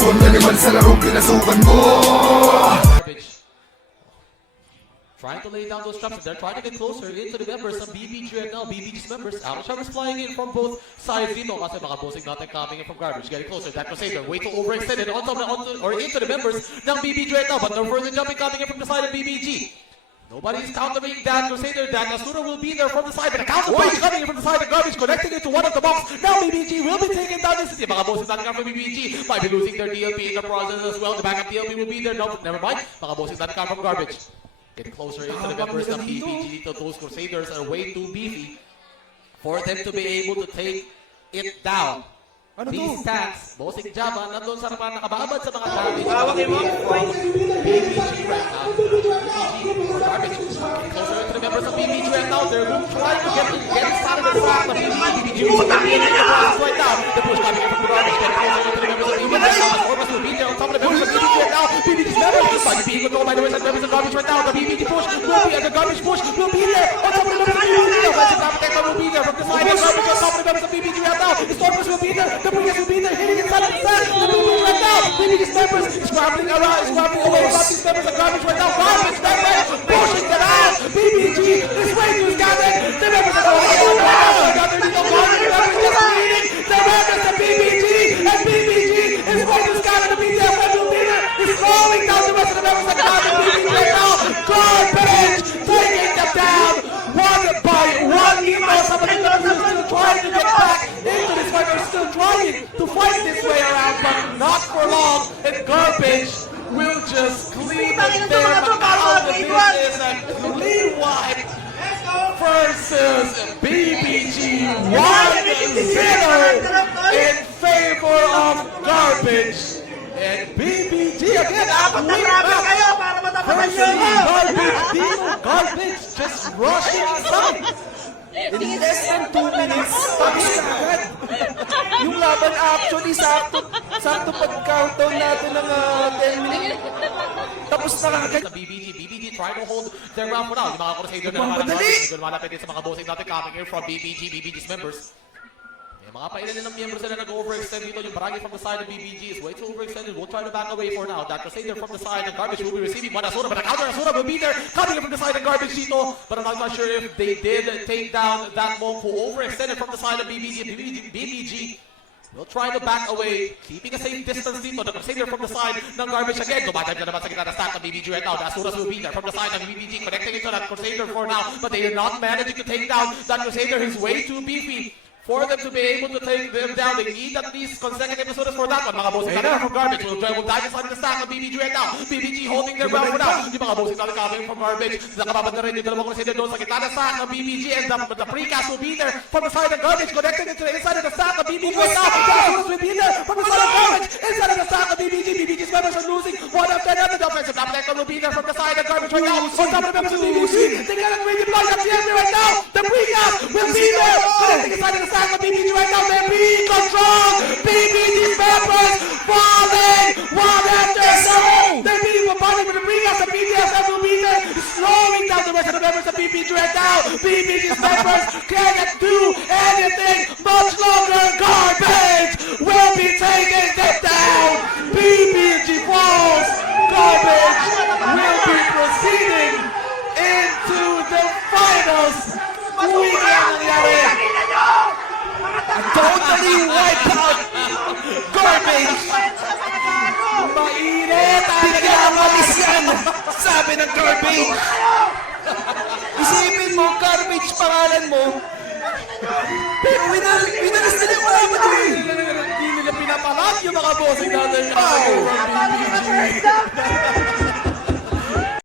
Huwag na naman sa larong pinasukan mo. Trying to lay down those traps, they're trying to get closer into the members of BBG right now. BBG's members, Alashar is flying in from both sides dito kasi baka bossing natin coming in from garbage. Getting closer, that Crusader way too overextended onto or into the members ng BBG right now, but no further jumping coming in from the side of BBG. Nobody's countering that Crusader. That Asura will be there from the side, but a counter punch coming in from the side of garbage, connecting it to one of the bombs. Now BBG will be taking down this city. Baka bossing natin from BBG might be losing their DLP in the process as well. The backup DLP will be there. No, never mind. Baka bossing natin from garbage. Getting closer into the members of BBG. Those Crusaders are way too beefy for them to be able to take it down. These tanks, bossing Java, nandun sa naman nakababad sa mga damage from BBG right now. BBG for garbage. Getting closer into the members of BBG right now. They're trying to get inside of the track of BBG. BBG will be in the process right now. The push coming in from the garbage. Getting closer into the members of BBG right now. Ormus will be there on top of the members of BBG right now. BBG's members are being controlled by the members of garbage right now. The BBG push will be, the garbage push will be there on top of the members of BBG. The will be there from the side of garbage on top of the members of BBG right now. The Stormers will be there. The Brilliance will be there, hitting inside of the sand. The BBG right now. BBG's members scrapping around, scrapping away from these members of garbage right now. Garbage members pushing them out. BBG is way too scattered. The members of garbage right now. Garbage just leading. The members of BBG and BBG is way too scattered. The BTF will be there. He's rolling down the rest of the members of garbage. BBG right now. Garbage taking them down one by one. Some of the members are still trying to get back into this fight. They're still trying to fight this way around, but not for long. And Garbage will just clean them out of the business and clean wipe versus BBG 1-0 in favor of Garbage. And BBG again, Garbage just rushing inside. In less than 2 minutes, tapos na agad. Yung laban actually, sakto pag-countdown natin ng 10 minutes. Tapos na agad. BBG trying to hold their ground for now. Yung mga Crusader na malapit din sa mga bossing natin coming in from BBG's members. Mga pailan ng miyembro sila nag-overextend dito. Yung Barangay from the side of BBG is way too overextended. We'll try to back away for now. That Crusader from the side of Garbage will be receiving one Asura, but a counter Asura will be there coming in from the side of Garbage dito. But I'm not sure if they did take down that Monk who overextended from the side of BBG. BBG will try to back away, keeping a safe distance dito. The Crusader from the side ng Garbage again. Dumatag na naman sa gitna na stack ng BBG right now. The Asuras will be there from the side of BBG, connecting into that Crusader for now. But they are not managing to take down that Crusader. He's way too beefy for them to be able to take them down. They need at least consecutive episodes for that one. Mga bossing natin from Garbage will dive inside the stack of BBG right now. BBG holding their ground for now. Yung mga bossing natin coming from Garbage. Nakababad na rin yung dalawang Crusader doon sa gitna na stack ng BBG, and the precast will be there from the side of Garbage, connecting into the inside of the stack of BBG right now. The Asuras will be there from the side of Garbage, inside of the stack of BBG. BBG's members are losing one after another. The offensive Doppelganger will be there from the side of Garbage right now. On top of the members of BBG. They got a great deploy at the end right now. The precast will be there, connecting inside of the stack of BBG right now. They're being controlled. BBG's members falling one after another. They're being bombarded with the precast. The BTF will be there, slowing down the rest of the members of BBG right now. BBG's members can't do anything much longer. Garbage will be taking them down. BBG falls. Garbage will be proceeding into the finals. Uwi ka nangyari. Totally wiped out Garbage. Mainit! Pinagkakamalis yan, sabi ng Garbage. Isipin mo, Garbage pangalan mo. Pero winalis nila yung wala mo din. Hindi nila pinapalat yung mga bossing natin. Wow!